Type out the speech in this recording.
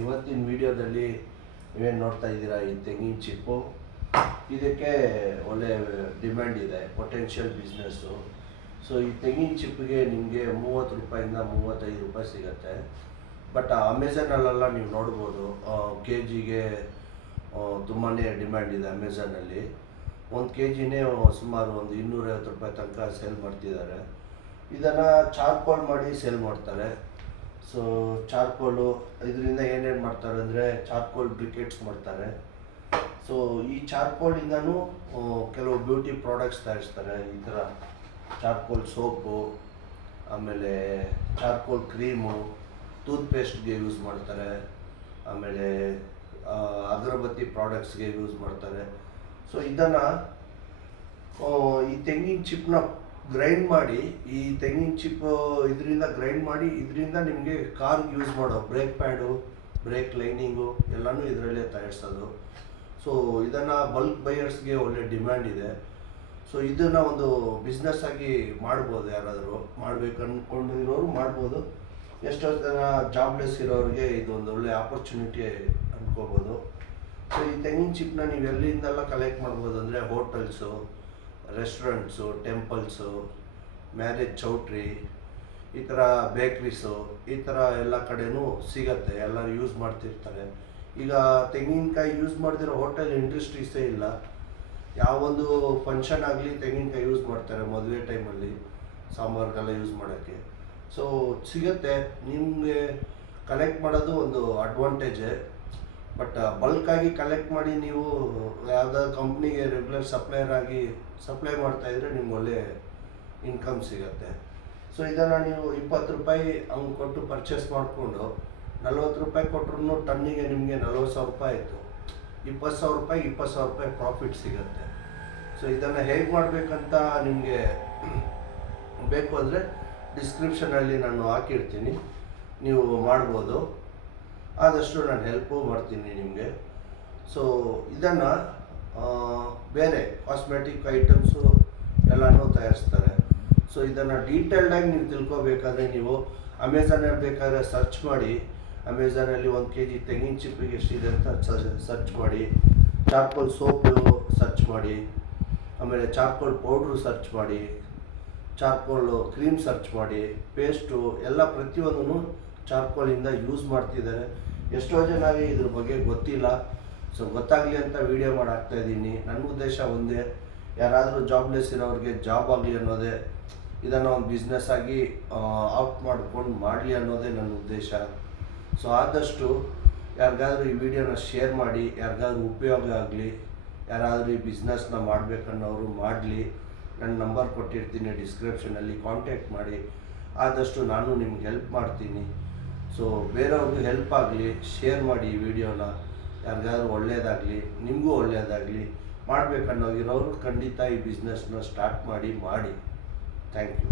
ಇವತ್ತಿನ ವಿಡಿಯೋದಲ್ಲಿ ನೀವೇನು ನೋಡ್ತಾ ಇದ್ದೀರಾ, ಈ ತೆಂಗಿನ ಚಿಪ್ಪು ಇದಕ್ಕೆ ಒಳ್ಳೆ ಡಿಮ್ಯಾಂಡ್ ಇದೆ, ಪೊಟೆನ್ಷಿಯಲ್ ಬಿಸ್ನೆಸ್ಸು. ಸೊ ಈ ತೆಂಗಿನ ಚಿಪ್ಪಿಗೆ ನಿಮಗೆ 30 ರೂಪಾಯಿಂದ 35 ರೂಪಾಯಿ ಸಿಗುತ್ತೆ. ಬಟ್ ಅಮೆಝಾನಲ್ಲೆಲ್ಲ ನೀವು ನೋಡ್ಬೋದು, ಕೆ ಜಿಗೆ ತುಂಬಾ ಡಿಮ್ಯಾಂಡ್ ಇದೆ. ಅಮೆಝಾನಲ್ಲಿ 1 ಕೆ ಜಿನೇ ಸುಮಾರು ಒಂದು 250 ರೂಪಾಯಿ ತನಕ ಸೇಲ್ ಮಾಡ್ತಿದ್ದಾರೆ. ಇದನ್ನು ಚಾರ್ಕೋಲ್ ಮಾಡಿ ಸೇಲ್ ಮಾಡ್ತಾರೆ. ಸೊ ಚಾರ್ಕೋಲು ಇದರಿಂದ ಏನೇನು ಮಾಡ್ತಾರೆ ಅಂದರೆ ಚಾರ್ಕೋಲ್ ಬ್ರಿಕೆಟ್ಸ್ ಮಾಡ್ತಾರೆ. ಸೊ ಈ ಚಾರ್ಕೋಲಿಂದನೂ ಕೆಲವು ಬ್ಯೂಟಿ ಪ್ರಾಡಕ್ಟ್ಸ್ ತಯಾರಿಸ್ತಾರೆ. ಈ ಥರ ಚಾರ್ಕೋಲ್ ಸೋಪು, ಆಮೇಲೆ ಚಾರ್ಕೋಲ್ ಕ್ರೀಮು, ಟೂತ್ಪೇಸ್ಟ್ಗೆ ಯೂಸ್ ಮಾಡ್ತಾರೆ, ಆಮೇಲೆ ಅಗರಬತ್ತಿ ಪ್ರಾಡಕ್ಟ್ಸ್ಗೆ ಯೂಸ್ ಮಾಡ್ತಾರೆ. ಸೊ ಇದನ್ನು ಈ ತೆಂಗಿನ ಚಿಪ್ನ ಗ್ರೈಂಡ್ ಮಾಡಿ, ಈ ತೆಂಗಿನ ಚಿಪ್ ಇದರಿಂದ ಗ್ರೈಂಡ್ ಮಾಡಿ ಇದರಿಂದ ನಿಮಗೆ ಕಾರ್ಗೆ ಯೂಸ್ ಮಾಡೋ ಬ್ರೇಕ್ ಪ್ಯಾಡು, ಬ್ರೇಕ್ ಲೈನಿಂಗು ಎಲ್ಲನೂ ಇದರಲ್ಲೇ ತಯಾರಿಸೋದು. ಸೊ ಇದನ್ನು ಬಲ್ಕ್ ಬೈಯರ್ಸ್ಗೆ ಒಳ್ಳೆ ಡಿಮ್ಯಾಂಡ್ ಇದೆ. ಸೊ ಇದನ್ನು ಒಂದು ಬಿಸ್ನೆಸ್ ಆಗಿ ಮಾಡ್ಬೋದು, ಯಾರಾದರೂ ಮಾಡಬೇಕು ಅಂದ್ಕೊಂಡಿರೋರು ಮಾಡ್ಬೋದು. ಎಷ್ಟೋ ಜನ ಜಾಬ್ಲೆಸ್ ಇರೋರಿಗೆ ಇದೊಂದು ಒಳ್ಳೆ ಆಪರ್ಚುನಿಟಿ ಅಂದ್ಕೋಬೋದು. ಸೊ ಈ ತೆಂಗಿನ ಚಿಪ್ನ ನೀವು ಎಲ್ಲಿಂದೆಲ್ಲ ಕಲೆಕ್ಟ್ ಮಾಡ್ಬೋದು ಅಂದರೆ ಹೋಟೆಲ್ಸು, ರೆಸ್ಟೋರೆಂಟ್ಸು, ಟೆಂಪಲ್ಸು, ಮ್ಯಾರೇಜ್ ಚೌಟ್ರಿ, ಈ ಥರ ಬೇಕ್ರೀಸು, ಈ ಥರ ಎಲ್ಲ ಕಡೆನೂ ಸಿಗತ್ತೆ. ಎಲ್ಲರೂ ಯೂಸ್ ಮಾಡ್ತಿರ್ತಾರೆ. ಈಗ ತೆಂಗಿನಕಾಯಿ ಯೂಸ್ ಮಾಡ್ತಿರೋ ಹೋಟೆಲ್ ಇಂಡಸ್ಟ್ರೀಸೇ ಇಲ್ಲ. ಯಾವೊಂದು ಫಂಕ್ಷನ್ ಆಗಲಿ ತೆಂಗಿನಕಾಯಿ ಯೂಸ್ ಮಾಡ್ತಾರೆ. ಮದುವೆ ಟೈಮಲ್ಲಿ ಸಾಂಬಾರ್ಗೆಲ್ಲ ಯೂಸ್ ಮಾಡೋಕ್ಕೆ. ಸೊ ಸಿಗುತ್ತೆ. ನಿಮಗೆ ಕಲೆಕ್ಟ್ ಮಾಡೋದು ಒಂದು ಅಡ್ವಾಂಟೇಜೇ. ಬಟ್ ಬಲ್ಕಾಗಿ ಕಲೆಕ್ಟ್ ಮಾಡಿ ನೀವು ಯಾವುದಾದ್ರು ಕಂಪ್ನಿಗೆ ರೆಗ್ಯುಲರ್ ಸಪ್ಲೈಯರ್ ಆಗಿ ಸಪ್ಲೈ ಮಾಡ್ತಾಯಿದ್ರೆ ನಿಮ್ಗೆ ಒಳ್ಳೆ ಇನ್ಕಮ್ ಸಿಗುತ್ತೆ. ಸೊ ಇದನ್ನು ನೀವು 20 ರೂಪಾಯಿ ಹಂಗೆ ಕೊಟ್ಟು ಪರ್ಚೇಸ್ ಮಾಡಿಕೊಂಡು 40 ರೂಪಾಯಿ ಕೊಟ್ಟರು ಟನ್ನಿಗೆ ನಿಮಗೆ 40,000 ರೂಪಾಯಿ ಆಯಿತು. 20,000 ರೂಪಾಯಿ ಪ್ರಾಫಿಟ್ ಸಿಗುತ್ತೆ. ಸೊ ಇದನ್ನು ಹೇಗೆ ಮಾಡಬೇಕಂತ ನಿಮಗೆ ಬೇಕು ಅಂದರೆ ಡಿಸ್ಕ್ರಿಪ್ಷನಲ್ಲಿ ನಾನು ಹಾಕಿರ್ತೀನಿ, ನೀವು ಮಾಡ್ಬೋದು. ಆದಷ್ಟು ನಾನು ಹೆಲ್ಪು ಮಾಡ್ತೀನಿ ನಿಮಗೆ. ಸೊ ಇದನ್ನು ಬೇರೆ ಕಾಸ್ಮೆಟಿಕ್ ಐಟಮ್ಸು ಎಲ್ಲನೂ ತಯಾರಿಸ್ತಾರೆ. ಸೊ ಇದನ್ನು ಡೀಟೇಲ್ಡಾಗಿ ನೀವು ತಿಳ್ಕೊಬೇಕಾದ್ರೆ ನೀವು ಅಮೆಝಾನಲ್ಲಿ ಬೇಕಾದ್ರೆ ಸರ್ಚ್ ಮಾಡಿ. ಅಮೆಝಾನಲ್ಲಿ 1 ಕೆ ಜಿ ತೆಂಗಿನ ಚಿಪ್ಪಿಗೆ ಎಷ್ಟಿದೆ ಅಂತ ಸರ್ಚ್ ಮಾಡಿ. ಚಾರ್ಕೋಲ್ ಸೋಪು ಸರ್ಚ್ ಮಾಡಿ, ಆಮೇಲೆ ಚಾರ್ಕೋಲ್ ಪೌಡ್ರು ಸರ್ಚ್ ಮಾಡಿ, ಚಾರ್ಕೋಲ್ ಕ್ರೀಮ್ ಸರ್ಚ್ ಮಾಡಿ, ಪೇಸ್ಟು ಎಲ್ಲ ಪ್ರತಿಯೊಂದೂ ಚಾರ್ಕೋಲಿಂದ ಯೂಸ್ ಮಾಡ್ತಿದ್ದಾರೆ. ಎಷ್ಟೋ ಜನರಿಗೆ ಇದ್ರ ಬಗ್ಗೆ ಗೊತ್ತಿಲ್ಲ. ಸೊ ಗೊತ್ತಾಗಲಿ ಅಂತ ವಿಡಿಯೋ ಮಾಡಿ ಹಾಕ್ತಾಯಿದ್ದೀನಿ. ನನ್ನ ಉದ್ದೇಶ ಒಂದೇ, ಯಾರಾದರೂ ಜಾಬ್ಲೆಸ್ ಇರೋರಿಗೆ ಜಾಬ್ ಆಗಲಿ ಅನ್ನೋದೇ, ಇದನ್ನು ಒಂದು ಬಿಸ್ನೆಸ್ ಆಗಿ ಆಪ್ಟ್ ಮಾಡ್ಕೊಂಡು ಮಾಡಲಿ ಅನ್ನೋದೇ ನನ್ನ ಉದ್ದೇಶ. ಸೊ ಆದಷ್ಟು ಯಾರಿಗಾದ್ರೂ ಈ ವಿಡಿಯೋನ ಶೇರ್ ಮಾಡಿ, ಯಾರಿಗಾದ್ರೂ ಉಪಯೋಗ ಆಗಲಿ, ಯಾರಾದರೂ ಈ ಬಿಸ್ನೆಸ್ನ ಮಾಡಬೇಕನ್ನೋರು ಮಾಡಲಿ. ನನ್ನ ನಂಬರ್ ಕೊಟ್ಟಿರ್ತೀನಿ ಡಿಸ್ಕ್ರಿಪ್ಷನಲ್ಲಿ, ಕಾಂಟ್ಯಾಕ್ಟ್ ಮಾಡಿ. ಆದಷ್ಟು ನಾನು ನಿಮ್ಗೆ ಹೆಲ್ಪ್ ಮಾಡ್ತೀನಿ. ಸೊ ಬೇರೆಯವ್ರಿಗೂ ಹೆಲ್ಪ್ ಆಗಲಿ, ಶೇರ್ ಮಾಡಿ ಈ ವಿಡಿಯೋನ. ಯಾರಿಗಾದ್ರೂ ಒಳ್ಳೆಯದಾಗಲಿ, ನಿಮಗೂ ಒಳ್ಳೆಯದಾಗಲಿ. ಮಾಡಬೇಕನ್ನೋಗಿರೋರು ಖಂಡಿತ ಈ ಬಿಸ್ನೆಸ್ನ ಸ್ಟಾರ್ಟ್ ಮಾಡಿ. Thank you.